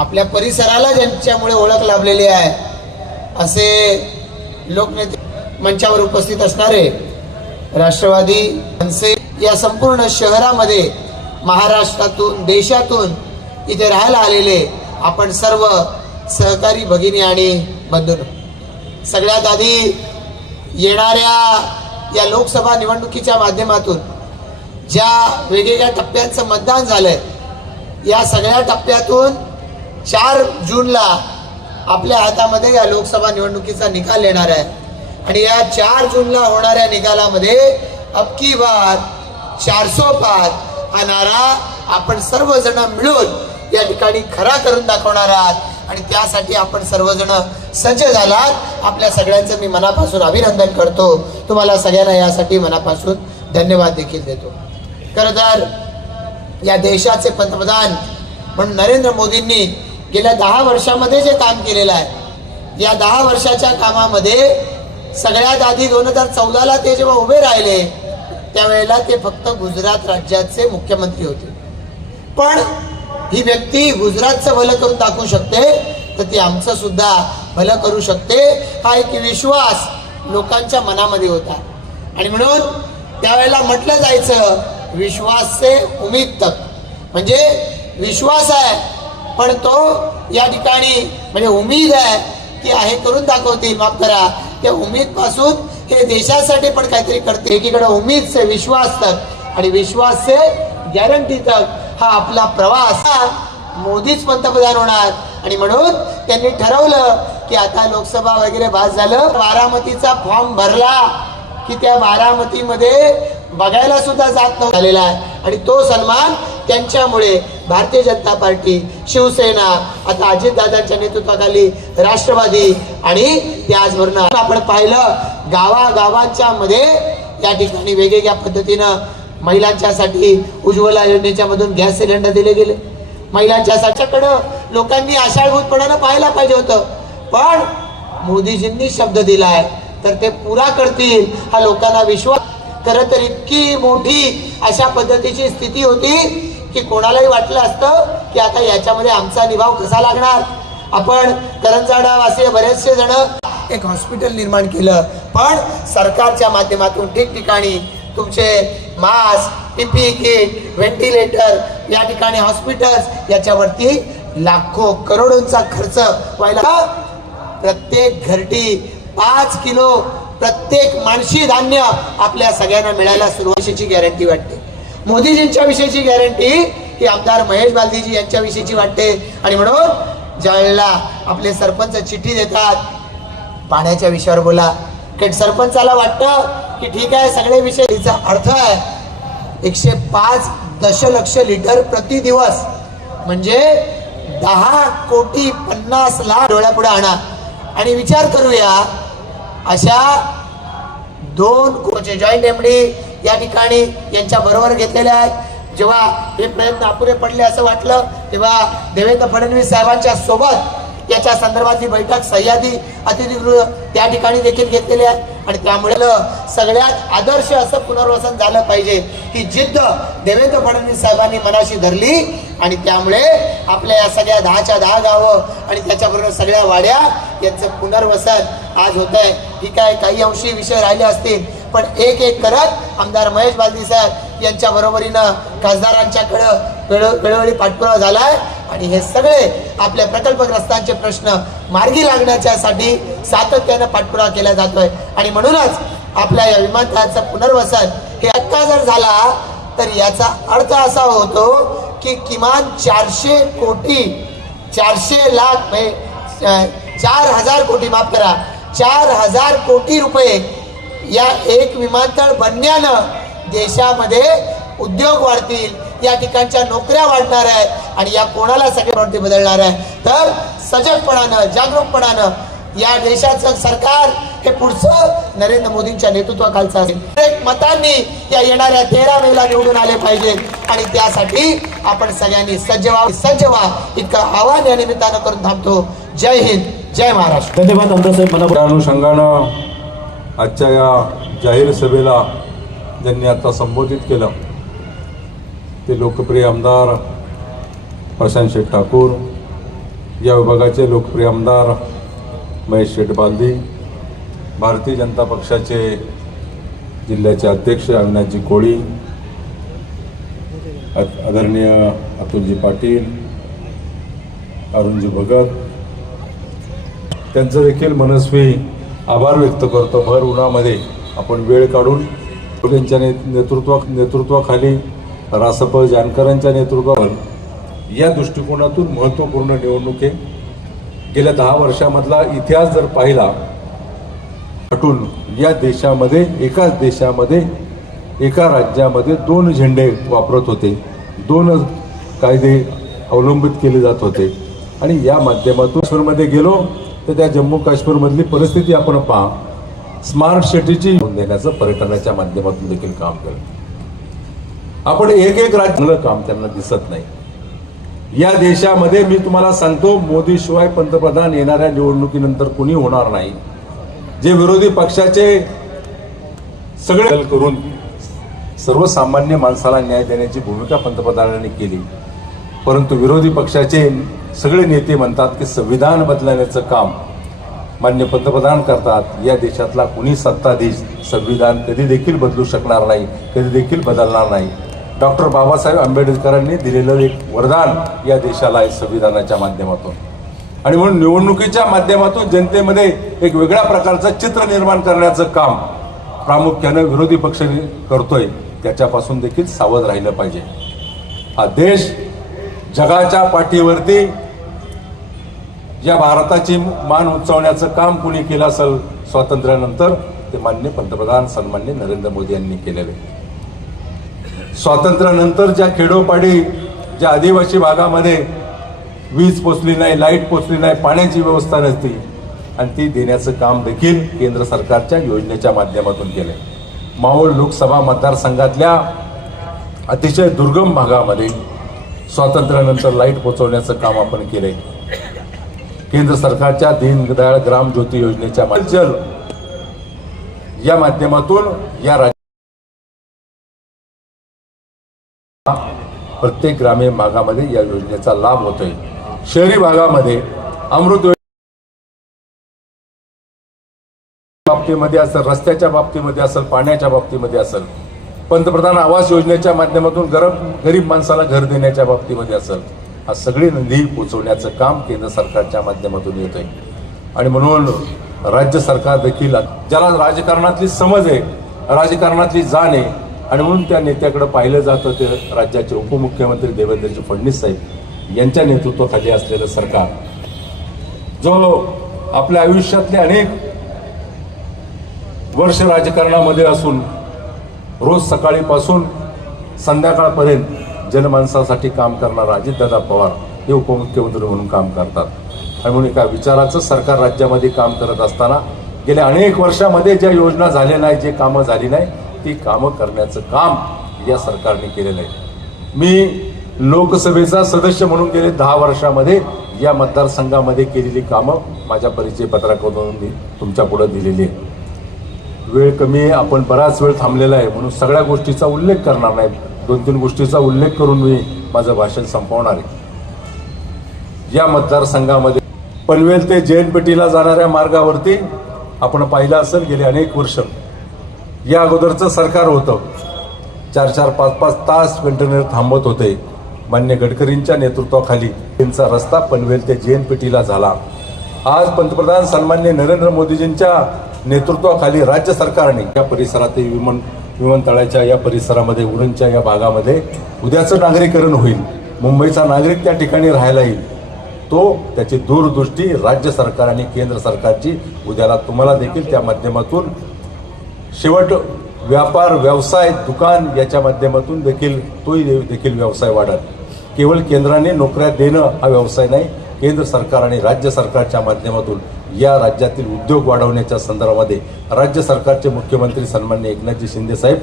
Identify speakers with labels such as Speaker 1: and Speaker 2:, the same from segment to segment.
Speaker 1: आपल्या परिसराला ज्यांच्यामुळे ओळख लाभलेली आहे असे लोकनेते मंचावर उपस्थित असणारे राष्ट्रवादी मनसे या संपूर्ण शहरामध्ये महाराष्ट्रातून देशातून इथे राहायला आलेले आपण सर्व सहकारी भगिनी आणि बंधून सगळ्यात आधी येणाऱ्या या लोकसभा निवडणुकीच्या माध्यमातून ज्या वेगवेगळ्या टप्प्यांचं मतदान झालंय या सगळ्या टप्प्यातून चार जूनला आपल्या हातामध्ये या लोकसभा निवडणुकीचा निकाल येणार आहे. आणि या चार जूनला होणाऱ्या निकालामध्ये अबकी बार चारसो पाच हा नारा आपण सर्वजण मिळून या ठिकाणी खरा करून दाखवणार आहात. आणि त्यासाठी आपण सर्वजण सज्ज झालात. आपल्या सगळ्यांचं मी मनापासून अभिनंदन करतो. तुम्हाला सगळ्यांना यासाठी मनापासून धन्यवाद देखील देतो. खरं तर या देशाचे पंतप्रधान म्हणून नरेंद्र मोदींनी गेल्या दहा वर्षामध्ये जे काम केलेलं आहे. या दहा वर्षाच्या कामामध्ये सगळ्यात आधी दोन हजार चौदाला ते जेव्हा उभे राहिले त्यावेळेला ते फक्त गुजरात राज्याचे मुख्यमंत्री होते. पण ही व्यक्ती गुजरातचं भलं करून दाखवू शकते तर ती आमचं सुद्धा भलं करू शकते हा एक विश्वास लोकांच्या मनामध्ये होता. आणि म्हणून त्यावेळेला म्हटलं जायचं विश्वास से उमेद तक म्हणजे विश्वास आहे पण तो या ठिकाणी म्हणजे उमेद आहे की आहे करून दाखवतील माफ करा. त्या उमेदपासून हे देशासाठी पण काहीतरी करते. एकीकडे उमेद से विश्वास तक आणि विश्वास से गॅरंटी तक हा आपला प्रवास. हा मोदीच पंतप्रधान होणार. आणि म्हणून त्यांनी ठरवलं की आता लोकसभा वगैरे भास झालं बारामतीचा फॉर्म भरला की त्या बारामतीमध्ये बघायला सुद्धा जात नव्हता. झालेला आहे. आणि तो सन्मान त्यांच्यामुळे भारतीय जनता पार्टी शिवसेना आता अजितदादांच्या नेतृत्वाखाली राष्ट्रवादी आणि त्याचबरोबर आपण पाहिलं गावागावांच्या मध्ये या ठिकाणी वेगवेगळ्या पद्धतीनं महिलांच्यासाठी उज्ज्वला योजनेच्या मधून गॅस सिलेंडर दिले गेले. महिलांच्या साच्याकडं लोकांनी आषाढभूतपणानं पाहायला पाहिजे होतं. पण मोदीजींनी शब्द दिलाय तर ते पुरा करतील हा लोकांना विश्वास. खरं तर इतकी मोठी अशा पद्धतीची स्थिती होती की कोणालाही वाटलं असतं की आता याच्यामध्ये आमचा निभाव कसा लागणार? आपण करंजाडावासी बरेचसे जण एक हॉस्पिटल निर्माण केलं. पण सरकारच्या माध्यमातून ठिकठिकाणी तुमचे मास्क पीपी किट व्हेंटिलेटर या ठिकाणी हॉस्पिटल्स याच्यावरती लाखो करोडोंचा खर्च व्हायला प्रत्येक घरटी पाच किलो प्रत्येक माणशी धान्य आपल्या सगळ्यांना मिळायला सुरुवातीची गॅरंटी वाटते. मोदीजींच्या विषयीची गॅरंटी ही आमदार महेश बालदीजी यांच्या विषयीची वाटते. आणि म्हणून ज्यावेळेला आपले सरपंच चिठ्ठी देतात पाण्याच्या विषयावर बोला. की सरपंचाला वाटतं की ठीक आहे सगळे विषय हिचा अर्थ आहे. एकशे पाच दशलक्ष लिटर प्रति दिवस म्हणजे दहा कोटी पन्नास लाख डोळ्यापुढे आणा. आणि विचार करूया अशा दोन कोचे जॉईंट एमडी या ठिकाणी यांच्या बरोबर घेतलेल्या आहेत. जेव्हा हे प्रयत्न अपुरे पडले असं वाटलं तेव्हा देवेंद्र फडणवीस साहेबांच्या सोबत याच्या संदर्भातली बैठक सह्यादी अतिथीगृह त्या ठिकाणी देखील घेतलेली आहे. आणि त्यामुळे सगळ्यात आदर्श असं पुनर्वसन झालं पाहिजे ही जिद्द देवेंद्र फडणवीस साहेबांनी मनाशी धरली. आणि त्यामुळे आपल्या या सगळ्या दहाच्या दहा गावं आणि त्याच्याबरोबर सगळ्या वाड्या यांचं पुनर्वसन आज होत आहे ठीक आहे काही अंशी विषय राहिले असतील पण एक एक करत आमदार महेश बालदी साहेब यांच्या बरोबरीनं खासदारांच्याकडं वेळो वेळोवेळी पाठपुरावा झालाय. आणि हे सगळे आपल्या प्रकल्पग्रस्तांचे प्रश्न मार्गी लागण्याच्यासाठी सातत्यानं पाठपुरावा केला जातोय. आणि म्हणूनच आपल्या या विमानतळाचं पुनर्वसन हे आत्ता जर झाला तर याचा अर्थ असा होतो की किमान चारशे कोटी चारशे लाख म्हणजे चार हजार कोटी माफ करा चार हजार कोटी रुपये या एक विमानतळ बनण्यानं देशामध्ये उद्योग वाढतील या ठिकाणच्या नोकऱ्या वाढणार आहेत आणि या कोणाला सगळे प्रवृत्ती बदलणार आहे. तर सजगपणानं जागरूकपणानं या देशाचं सरकार हे पुढचं नरेंद्र मोदींच्या नेतृत्वाखालचं असेल. एक मतांनी या येणाऱ्या तेरा मेला निवडून आले पाहिजेत आणि त्यासाठी आपण सगळ्यांनी सज्ज व्हा सज्ज व्हा. इतकं आवाहन या निमित्तानं करून थांबतो. जय हिंद जय महाराष्ट्र.
Speaker 2: धन्यवाद
Speaker 3: अनुषंगानं आजच्या या जाहीर सभेला ज्यांनी आता संबोधित केलं ते लोकप्रिय आमदार प्रशांत शेठ ठाकूर या विभागाचे लोकप्रिय आमदार महेश शेठ बालदी भारतीय जनता पक्षाचे जिल्ह्याचे अध्यक्ष अविनाशजी कोळी आदरणीय अतुलजी पाटील अरुणजी भगत त्यांचं देखील मनस्वी आभार व्यक्त करतो. भर उन्हामध्ये आपण वेळ काढून त्यांच्या ने नेतृत्वा नेतृत्वाखाली रासप जानकरांच्या नेतृत्वावर या दृष्टिकोनातून महत्त्वपूर्ण निवडणूक आहे. गेल्या दहा वर्षामधला इतिहास जर पाहिला हटून या देशामध्ये एकाच देशामध्ये एका राज्यामध्ये दोन झेंडे वापरत होते. दोन कायदे अवलंबित केले जात होते. आणि या माध्यमातून काश्मीरमध्ये गेलो तर त्या जम्मू काश्मीरमधली परिस्थिती आपण पहा. स्मार्ट सिटीची देण्याचं पर्यटनाच्या माध्यमातून देखील काम केलं आपण एक एक राज्य काम त्यांना दिसत नाही. या देशामध्ये मी तुम्हाला सांगतो मोदीशिवाय पंतप्रधान येणाऱ्या निवडणुकीनंतर कुणी होणार नाही. जे विरोधी पक्षाचे सगळे करून सर्वसामान्य माणसाला न्याय देण्याची भूमिका पंतप्रधानांनी केली परंतु विरोधी पक्षाचे सगळे नेते म्हणतात की संविधान बदलण्याचं काम मान्य पंतप्रधान करतात. या देशातला कुणी सत्ताधीश संविधान कधी देखील बदलू शकणार नाही कधी देखील बदलणार नाही. डॉक्टर बाबासाहेब आंबेडकरांनी दिलेलं एक वरदान या देशाला आहे संविधानाच्या माध्यमातून. आणि म्हणून निवडणुकीच्या माध्यमातून जनतेमध्ये एक वेगळ्या प्रकारचं चित्र निर्माण करण्याचं काम प्रामुख्यानं विरोधी पक्ष करतोय. त्याच्यापासून देखील सावध राहिलं पाहिजे. हा देश जगाच्या पाठीवरती या भारताची मान उंचावण्याचं काम कुणी केलं असेल स्वातंत्र्यानंतर ते मान्य पंतप्रधान सन्मान्य नरेंद्र मोदी यांनी केलेले स्वातंत्र्यानंतर ज्या खेडोपाडी ज्या आदिवासी भागामध्ये वीज पोचली नाही लाइट पोचली नाही पाण्याची व्यवस्था नसती आणि ती देण्याचं काम देखील केंद्र सरकारच्या योजनेच्या माध्यमातून केलं मावळ लोकसभा मतदारसंघातल्या अतिशय दुर्गम भागामध्ये स्वातंत्र्यानंतर लाइट पोचवण्याचं काम आपण केलंय. केंद्र सरकारच्या दीनदयाळ ग्राम ज्योती योजनेच्या जल या माध्यमातून या राज्य प्रत्येक ग्रामीण भागामध्ये या योजनेचा लाभ होतोय. शहरी भागामध्ये अमृत बाबतीमध्ये असेल रस्त्याच्या बाबतीमध्ये असेल पाण्याच्या बाबतीमध्ये असेल पंतप्रधान आवास योजनेच्या माध्यमातून गरब गरीब माणसाला घर देण्याच्या बाबतीमध्ये असेल हा सगळी निधी पोचवण्याचं काम केंद्र सरकारच्या माध्यमातून येत आहे आणि म्हणून राज्य सरकार देखील ज्याला राजकारणातली समज आहे राजकारणातली जाण आहे आणि म्हणून त्या नेत्याकडे पाहिलं जातं ते राज्याचे उपमुख्यमंत्री देवेंद्रजी फडणवीस साहेब यांच्या नेतृत्वाखाली असलेलं सरकार. जो आपल्या आयुष्यातले अनेक वर्ष राजकारणामध्ये असून रोज सकाळीपासून संध्याकाळपर्यंत जनमानसासाठी काम करणारा अजितदादा पवार हे उपमुख्यमंत्री म्हणून काम करतात. आणि म्हणून एका विचाराचं सरकार राज्यामध्ये काम करत असताना गेल्या अनेक वर्षामध्ये ज्या योजना झाल्या नाही जे कामं झाली नाही ती कामं करण्याचं काम या सरकारने केलेलं आहे. मी लोकसभेचा सदस्य म्हणून गेले दहा वर्षामध्ये या मतदारसंघामध्ये केलेली कामं माझ्या परिचय पत्रकातून मी तुमच्या पुढं दिलेली आहे वेळ कमी आहे आपण बराच वेळ थांबलेला आहे म्हणून सगळ्या गोष्टीचा उल्लेख करणार नाही दोन तीन गोष्टीचा उल्लेख करून मी माझं भाषण संपवणार आहे. या मतदारसंघामध्ये पनवेल ते जैनपेटीला जाणाऱ्या मार्गावरती आपण पाहिलं असेल गेले अनेक वर्ष. या अगोदरचं सरकार होतं. चार चार पाच पाच तास कंटेनर थांबत होते. मान्य गडकरींच्या नेतृत्वाखाली त्यांचा रस्ता पनवेल ते जैनपेटीला झाला. आज पंतप्रधान सन्मान्य नरेंद्र मोदीजींच्या नेतृत्वाखाली राज्य सरकारने या परिसरातील विमान विमानतळाच्या या परिसरामध्ये उरणच्या या भागामध्ये उद्याचं नागरीकरण होईल. मुंबईचा नागरिक त्या ठिकाणी राहायला येईल. तो त्याची दूरदृष्टी राज्य सरकार आणि केंद्र सरकारची. उद्याला तुम्हाला देखील त्या माध्यमातून शेवट व्यापार व्यवसाय दुकान याच्या माध्यमातून देखील तोही दे- देखील व्यवसाय वाढत केवळ केंद्राने नोकऱ्या देणं हा व्यवसाय नाही केंद्र सरकार आणि राज्य सरकारच्या माध्यमातून या राज्यातील उद्योग वाढवण्याच्या संदर्भामध्ये राज्य सरकारचे मुख्यमंत्री सन्मान्य एकनाथजी शिंदे साहेब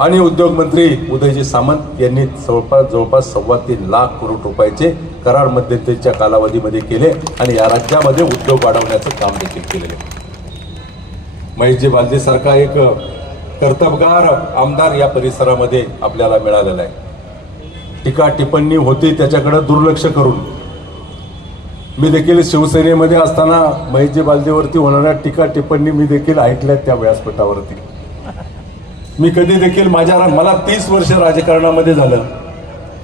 Speaker 3: आणि उद्योगमंत्री उदयजी सामंत यांनी जवळपास जवळपास सव्वा तीन लाख करोड रुपयाचे करार मध्यतेच्या कालावधीमध्ये केले आणि या राज्यामध्ये उद्योग वाढवण्याचं काम देखील केलेले महेशजी बालदे सारखा एक कर्तबगार आमदार या परिसरामध्ये आपल्याला मिळालेला आहे. टीका टिप्पणी होती त्याच्याकडे दुर्लक्ष करून मी देखील शिवसेनेमध्ये असताना महेशजी बालदेवरती होणाऱ्या टीका टिप्पणी मी देखील ऐकल्यात त्या व्यासपीठावरती. मी कधी देखील माझ्या मला तीस वर्ष राजकारणामध्ये झालं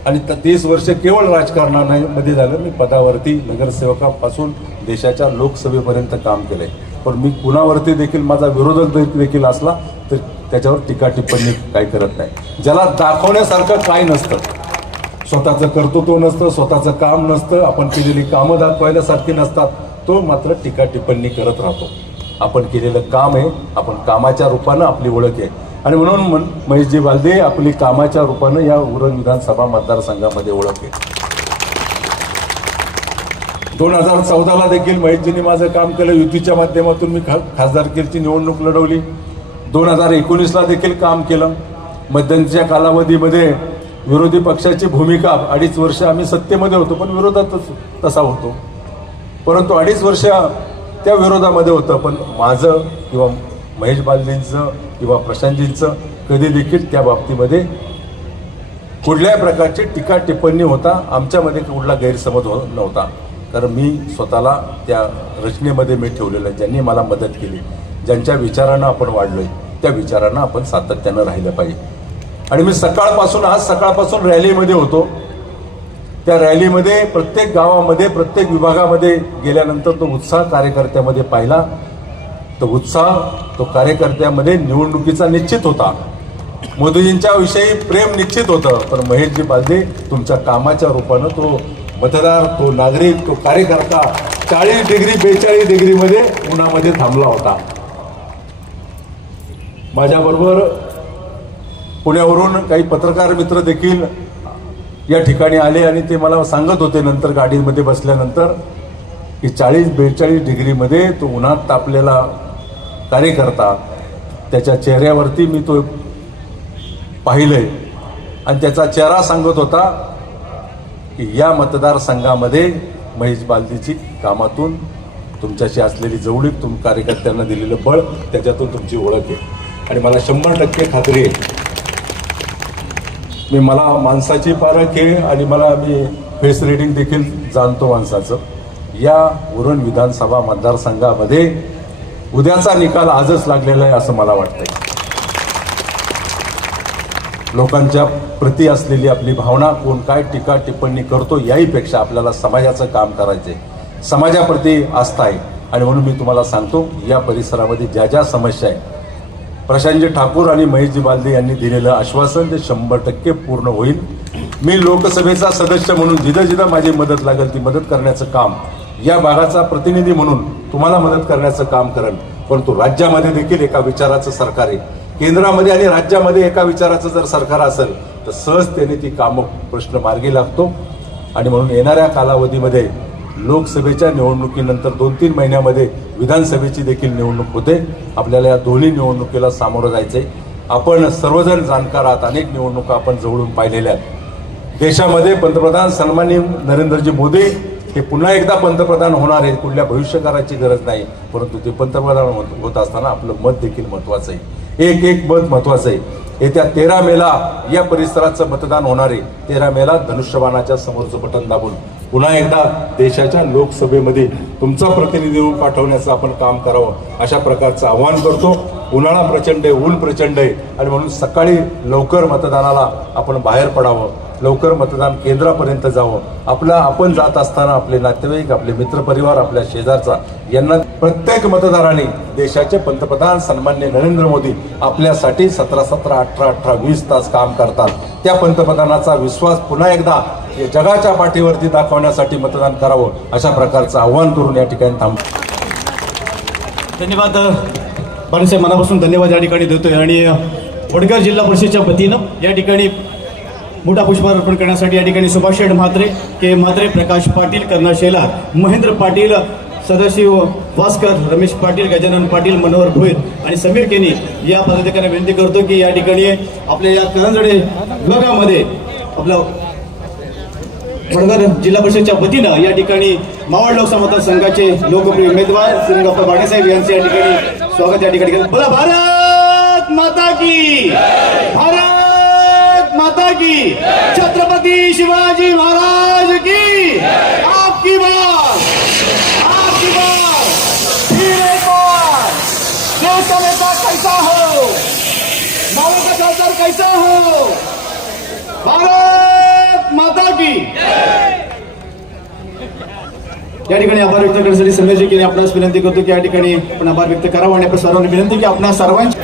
Speaker 3: आणि तीस वर्ष केवळ राजकारणामध्ये झालं मी पदावरती नगरसेवकापासून देशाच्या लोकसभेपर्यंत काम केलंय पण मी कुणावरती देखील माझा विरोधक देखील असला तर त्याच्यावर टीका टिप्पणी काही करत नाही. ज्याला दाखवण्यासारखं काय नसतं. स्वतःचं कर्तृत्व नसतं स्वतःचं काम नसतं आपण केलेली कामं दाखवायला नसतात. तो मात्र टीका टिप्पणी करत राहतो. आपण केलेलं काम आहे आपण कामाच्या रूपानं आपली ओळख आहे. आणि म्हणून मन- महेशजी बालदे आपली कामाच्या रूपानं या उरण विधानसभा मतदारसंघामध्ये ओळख आहे. दोन हजार चौदाला देखील महेशजींनी माझं काम केलं. युतीच्या माध्यमातून मी खा खासदारकीची निवडणूक लढवली. दोन हजार एकोणीसला देखील काम केलं. मध्यंतच्या कालावधीमध्ये विरोधी पक्षाची भूमिका अडीच वर्ष आम्ही सत्तेमध्ये होतो पण विरोधातच तसा होतो. परंतु अडीच वर्ष त्या विरोधामध्ये होतं पण माझं किंवा महेश बालजींचं किंवा प्रशांतजींचं कधी देखील त्या बाबतीमध्ये कुठल्याही प्रकारची टीका टिप्पणी होता आमच्यामध्ये कुठला गैरसमज हो नव्हता. कारण मी स्वतःला त्या रचनेमध्ये मी ठेवलेलं ज्यांनी मला मदत केली ज्यांच्या विचारांना आपण वाढलोय त्या विचारांना आपण सातत्यानं राहिलं पाहिजे. आणि मी सकाळपासून आज सकाळपासून रॅलीमध्ये होतो. त्या रॅलीमध्ये प्रत्येक गावामध्ये प्रत्येक विभागामध्ये गेल्यानंतर तो उत्साह कार्यकर्त्यामध्ये पाहिला. तो उत्साह तो कार्यकर्त्यामध्ये निवडणुकीचा निश्चित होता. मोदीजींच्या विषयी प्रेम निश्चित होतं पण महेशजी बालदे तुमच्या कामाच्या रूपानं तो मतदार तो नागरिक तो कार्यकर्ता चाळीस डिग्री बेचाळीस डिग्रीमध्ये उन्हामध्ये थांबला होता. माझ्याबरोबर पुण्यावरून काही पत्रकार मित्र देखील या ठिकाणी आले आणि ते मला सांगत होते नंतर गाडीमध्ये बसल्यानंतर की चाळीस बेचाळीस डिग्रीमध्ये तो उन्हात तापलेला कार्यकर्ता त्याच्या चेहऱ्यावरती मी तो पाहिलंय. आणि त्याचा चेहरा सांगत होता की या मतदारसंघामध्ये महेश बालदीची कामातून तुमच्याशी असलेली जवळीक तुम कार्यकर्त्यांना दिलेलं बळ त्याच्यातून तुमची ओळख आहे. आणि मला शंभर टक्के खात्री आहे मी मला माणसाची पारख आहे आणि मला मी फेस रिडिंग देखील जाणतो माणसाचं. या उरण विधानसभा मतदारसंघामध्ये उद्याचा निकाल आजच लागलेला आहे असं मला वाटतंय. लोकांच्या प्रती असलेली आपली भावना कोण काय टीका टिप्पणी करतो याहीपेक्षा आपल्याला समाजाचं काम करायचंय. समाजाप्रती आस्था आहे. आणि म्हणून मी तुम्हाला सांगतो या परिसरामध्ये ज्या ज्या समस्या आहेत प्रशांतजी ठाकूर आणि महेशजी बालदे यांनी दिलेलं आश्वासन ते शंभर टक्के पूर्ण होईल. मी लोकसभेचा सदस्य म्हणून जिथं जिथं माझी मदत लागेल ती मदत करण्याचं काम या भागाचा प्रतिनिधी म्हणून तुम्हाला मदत करण्याचं काम करेन परंतु राज्यामध्ये देखील एका विचाराचं सरकार आहे. केंद्रामध्ये आणि राज्यामध्ये एका विचाराचं जर सरकार असेल तर सहजतेने ती कामं प्रश्न मार्गी लागतो. आणि म्हणून येणाऱ्या कालावधीमध्ये लोकसभेच्या निवडणुकीनंतर दोन तीन महिन्यामध्ये विधानसभेची देखील निवडणूक होते. आपल्याला या दोन्ही निवडणुकीला सामोरं जायचंय. आपण सर्वजण जाणकार आहात. अनेक निवडणुका आपण जवळून पाहिलेल्या आहेत. देशामध्ये पंतप्रधान सन्माननीय नरेंद्रजी मोदी हे पुन्हा एकदा पंतप्रधान होणार आहे कुठल्या भविष्यकाराची गरज नाही. परंतु ते पंतप्रधान होत- होत असताना आपलं मत देखील महत्वाचं आहे. एक एक मत महत्वाचं आहे. येत्या तेरा मेला या परिसराचं मतदान होणार आहे. तेरा मेला धनुष्यबाणाच्या समोरचं बटन दाबून पुन्हा एकदा देशाच्या लोकसभेमध्ये तुमचा प्रतिनिधी म्हणून पाठवण्याचं आपण काम करावं अशा प्रकारचं आव्हान करतो. उन्हाळा प्रचंड आहे ऊन प्रचंड आहे. आणि म्हणून सकाळी लवकर मतदानाला आपण बाहेर पडावं. लवकर मतदान केंद्रापर्यंत जावं. आपला आपण जात असताना आपले नातेवाईक आपले मित्रपरिवार आपल्या शेजारचा यांना प्रत्येक मतदाराने देशाचे पंतप्रधान सन्मान्य नरेंद्र मोदी आपल्यासाठी सतरा सतरा अठरा अठरा वीस तास काम करतात. त्या पंतप्रधानाचा विश्वास पुन्हा एकदा जगाच्या पाठीवरती दाखवण्यासाठी मतदान करावं अशा प्रकारचं आव्हान करून या ठिकाणी थांब
Speaker 2: धन्यवाद. बाळासाहेब मनापासून धन्यवाद या ठिकाणी देतोय. आणि वडगाव जिल्हा परिषदेच्या वतीनं या ठिकाणी मोठा पुष्पहार अर्पण करण्यासाठी या ठिकाणी सुभाष शेठ म्हात्रे के. म्हात्रे प्रकाश पाटील कर्णा शेलार महेंद्र पाटील सदाशिव भास्कर रमेश पाटील गजानन पाटील मनोहर भोईर आणि समीर केनी या पदाधिकाऱ्यांना विनंती करतो की या ठिकाणी आपल्या या करंजडे विभागामध्ये आपलं वडगर जिल्हा परिषदच्या वतीनं या ठिकाणी मावळ लोकसभा मतदारसंघाचे लोकप्रिय उमेदवार श्री डॉक्टर बाळासाहेब यांचे या ठिकाणी स्वागत या ठिकाणी बोला भारत माता की भारत माता की छत्रपती शिवाजी महाराज की या ठिकाणी आभार व्यक्त करण्यासाठी संजय केली आपणास विनंती करतो की या ठिकाणी आपण आभार व्यक्त करावा आणि आपण सर्वांनी विनंती की आपणा सर्वांची